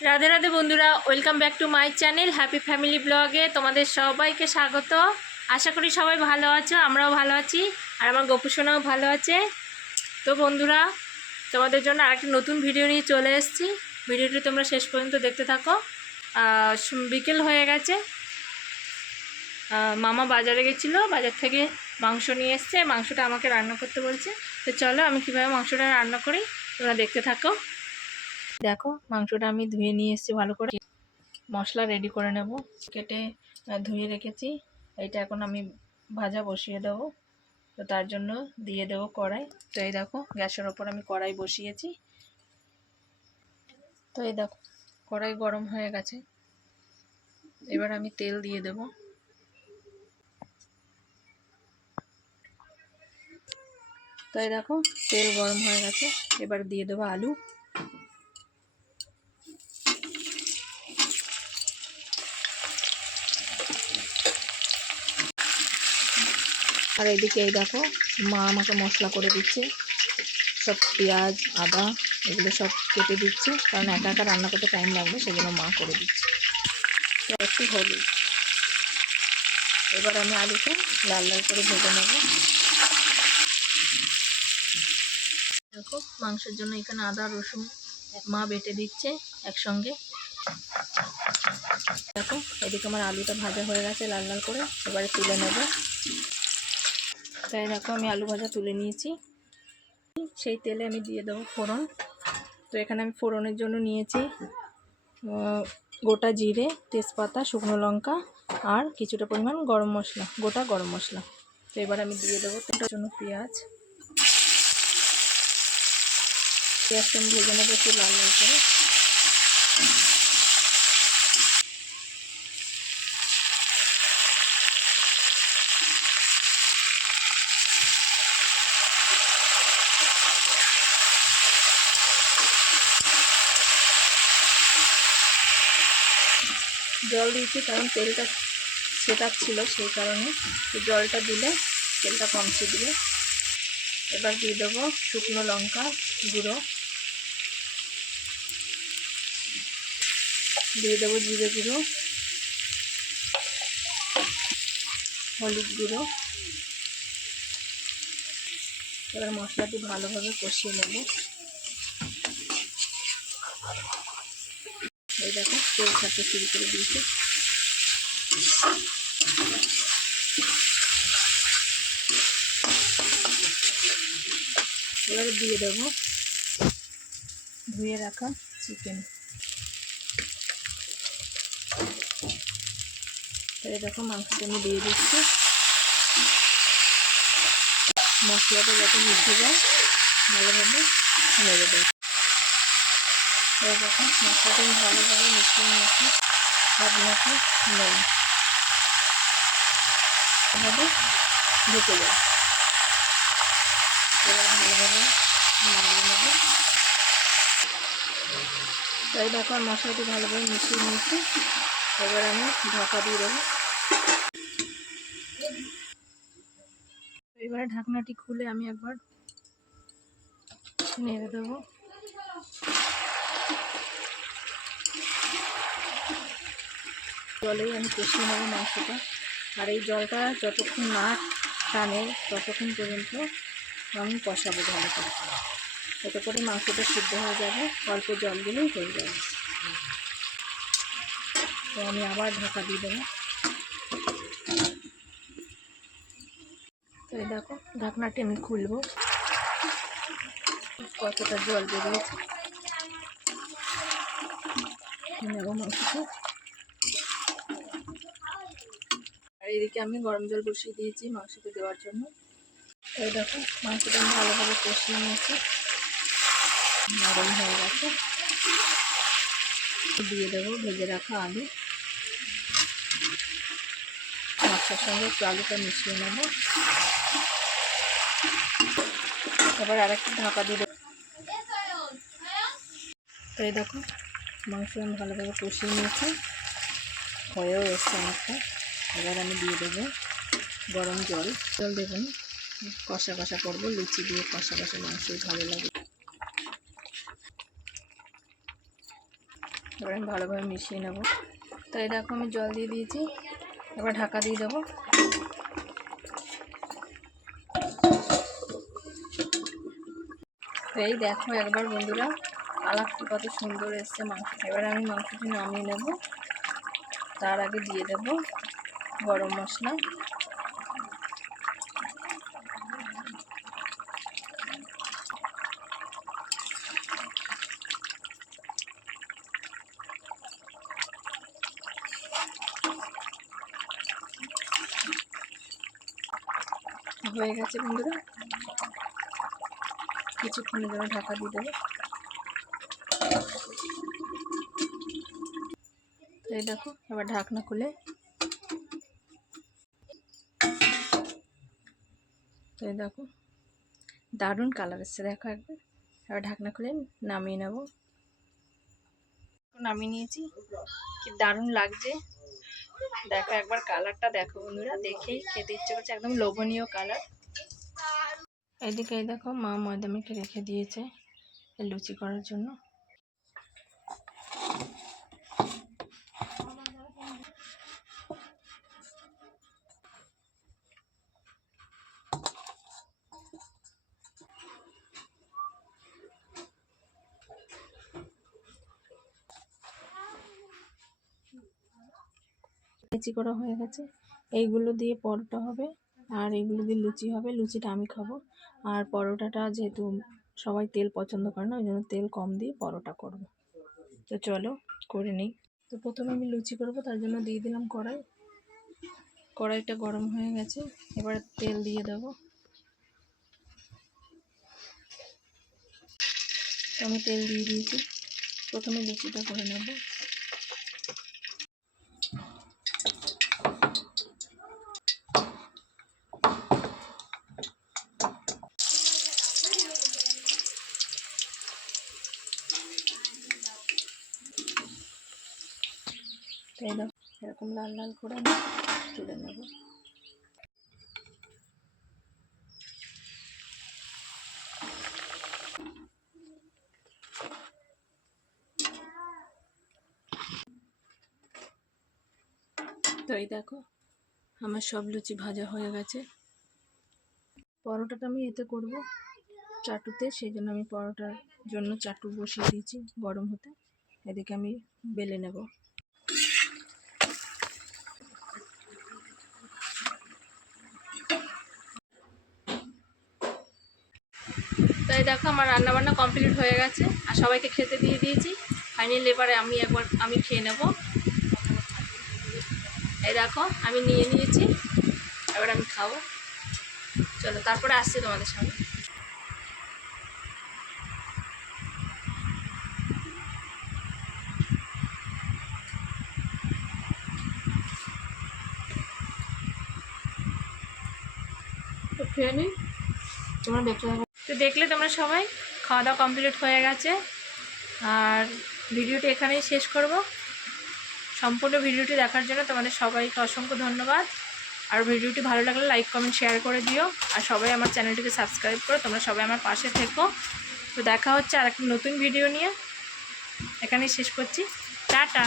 রাধে রাধে বন্ধুরা, welcome back to my channel happy family ব্লগে তোমাদের সবাইকে স্বাগত। আশা করি সবাই ভালো আছো, আমরাও ভালো আছি, আর আমার গোপুসোনাও ভালো আছে। তো বন্ধুরা, তোমাদের জন্য আরেকটি নতুন ভিডিও নিয়ে চলে এসেছি। ভিডিওটি তোমরা শেষ পর্যন্ত দেখতে থাকো। বিকেল হয়ে গেছে, মামা বাজারে গেছিলো, বাজার থেকে মাংস নিয়ে এসছে, মাংসটা আমাকে রান্না করতে বলছে। তো চলো আমি কীভাবে মাংসটা রান্না করি তোমরা দেখতে থাকো। দেখো, মাংসটা আমি ধুয়ে নিয়ে এসেছি ভালো করে, মশলা রেডি করে নেব। কেটে ধুয়ে রেখেছি, এইটা এখন আমি ভাজা বসিয়ে দেবো। তো তার জন্য দিয়ে দেবো কড়াই। তো এই দেখো, গ্যাসের ওপর আমি কড়াই বসিয়েছি। তো এই দেখো, কড়াই গরম হয়ে গেছে, এবার আমি তেল দিয়ে দেব। তো এই দেখো, তেল গরম হয়ে গেছে, এবার দিয়ে দেবো আলু। আর এইদিকে এই দেখো, মা আমাকে মশলা করে দিচ্ছে, সব পেঁয়াজ আদা এগুলো সব কেটে দিচ্ছে, কারণ একা একা রান্না করতে টাইম লাগবে, সেজন্য মা করে দিচ্ছে। একটু হলুদ, এবার আমি আলুটা লাল লাল করে ভেজে নেব। দেখো, মাংসের জন্য এখানে আদা রসুন মা বেটে দিচ্ছে একসঙ্গে। দেখো, এদিকে আমার আলুটা ভাজা হয়ে গেছে লাল লাল করে, এবারে তুলে নেব। তাই দেখো, আমি আলু ভাজা তুলে নিয়েছি। সেই তেলে আমি দিয়ে দেবো ফোড়ন। তো এখানে আমি ফোড়নের জন্য নিয়েছি গোটা জিরে, তেজপাতা, শুকনো লঙ্কা আর কিছুটা পরিমাণ গরম মশলা, গোটা গরম মশলা। তো এবার আমি দিয়ে দেবো তার জন্য পেঁয়াজটা আমি ভেজে নেবো একটু লাল লাল করে। জল দিয়েছি কারণ তেলটা ছিল, সেই কারণে। তো জলটা দিলে তেলটা কমছে দিলে। এবার দিয়ে দেবো শুকনো লঙ্কা গুঁড়ো, দিয়ে দেবো জিরে গুঁড়ো, হলুদ গুঁড়ো। এবার মশলাটি ভালোভাবে কষিয়ে নেব। এই দেখো, তেল ছাড়তে শুরু করে দিয়েছে। এবারে দিয়ে দেবো ধুয়ে রাখা চিকেন। এই দেখো, মাংসটা আমি দিয়ে দিচ্ছি। মশলাটা যাতে মিশে যায় ভালোভাবে নেড়ে দেবো। এই দেখো, মশলাটা আমি ভালোভাবে মিশিয়ে নিয়েছি, হাত মেখে নেব, এভাবে ঢুকে যায়। এবার ভালোভাবে নাড়িয়ে নেব। তাই দেখো, মশলাটি ভালোভাবে মিশিয়ে নিয়েছি, এবার আমি ঢাকা দিয়ে দেবো। এবারে ঢাকনাটি খুলে আমি একবার নেড়ে দেবো। জলেই আমি কষিয়ে নেবো মাংসটা, আর এই জলটা যতক্ষণ না টানে ততক্ষণ পর্যন্ত আমি কষাবো ভালো করে। এতে করে মাংসটা সিদ্ধ হয়ে যাবে, অল্প জল দিলেই হয়ে যাবে। তো আমি আবার ঢাকা দিয়ে দেবো। তো এই দেখো, ঢাকনাটি আমি খুলবো, কতটা জল বেরিয়েছে নেবো মাংসটা। আর এদিকে আমি গরম জল বসিয়ে দিয়েছি মাংসতে দেওয়ার জন্য। এই দেখো, মাংসটা আমি ভালোভাবে কষিয়ে নিয়েছি, নরম হয়ে গেছে। দিয়ে দেবো ভেজে রাখা আলু, মাংসের সঙ্গে একটু আলুটা মিশিয়ে নেব। এবার আরেকটু ঢাকা দিয়ে দেবো। তো এই দেখো, মাংস আমি ভালোভাবে কষিয়ে নিয়েছি, হয়েও এসছে অনেকটা। এবার আমি দিয়ে দেবো গরম জল দেবো না, কষা কষা করবো, লুচি দিয়ে কষা কষা মাংসই ভালো লাগে। এবার আমি ভালোভাবে মিশিয়ে নেব। তাই দেখো আমি জল দিয়ে দিয়েছি, এবার ঢাকা দিয়ে দেবো। এই দেখো একবার বন্ধুরা, কালারটা কত সুন্দর এসছে মাংস। এবার আমি মাংসটি নামিয়ে নেব। তার আগে দিয়ে দেব গরম মশলা, হয়ে গেছে বন্ধুরা। কিছুক্ষণের জন্য ঢাকা দিয়ে দেবো। এই দেখো এবার ঢাকনা খুলে, তো এই দেখো দারুণ কালার এসছে, দেখো একবার। এবার ঢাকনা খুলে নামিয়ে নেব। নামিয়ে নিয়েছি, কি দারুণ লাগছে দেখো একবার। কালারটা দেখো বন্ধুরা, দেখেই খেতে ইচ্ছে করছে, একদম লোভনীয় কালার। এদিকে এই দেখো মা ময়দা মেখে রেখে দিয়েছে লুচি করার জন্য। লুচি করা হয়ে গেছে, এইগুলো দিয়ে পরোটা হবে আর এইগুলো দিয়ে লুচি হবে। লুচিটা আমি খাবো, আর পরোটাটা যেহেতু সবাই তেল পছন্দ করে না, ওই জন্য তেল কম দিয়ে পরোটা করব। তো চলো করে নিই। তো প্রথমে আমি লুচি করব, তার জন্য দিয়ে দিলাম কড়াই। কড়াইটা গরম হয়ে গেছে, এবার তেল দিয়ে দেব। আমি তেল দিয়ে দিয়েছি, প্রথমে লুচিটা করে নেব। তাই দেখো এরকম লাল লাল করে আমি তুলে নেব। তো এই দেখো আমার সব লুচি ভাজা হয়ে গেছে। পরোটাটা আমি এতে করব চাটুতে, সেই জন্য আমি পরোটার জন্য চাটু বসিয়ে দিয়েছি গরম হতে। এদিকে আমি বেলে নেব। তাই দেখো আমার রান্নাবান্না কমপ্লিট হয়ে গেছে আর সবাইকে খেতে দিয়ে দিয়েছি। ফাইনালি এবারে আমি খেয়ে নেব। এই দেখো আমি নিয়ে নিয়েছি, এবার আমি খাবো। চলো তারপরে আসছি তোমাদের সামনে। তো খেয়ে নিই, তোমরা দেখতে থাকো। তো দেখলে তোমরা সবাই খাওয়া দাওয়া কমপ্লিট হয়ে গেছে, আর ভিডিওটি এখানেই শেষ করব। সম্পূর্ণ ভিডিওটি দেখার জন্য তোমাদের সবাইকে অসংখ্য ধন্যবাদ। আর ভিডিওটি ভালো লাগলে লাইক কমেন্ট শেয়ার করে দিও, আর সবাই আমার চ্যানেলটিকে সাবস্ক্রাইব করো। তোমরা সবাই আমার পাশে থেকো। তো দেখা হচ্ছে আর একটা নতুন ভিডিও নিয়ে। এখানেই শেষ করছি, টাটা।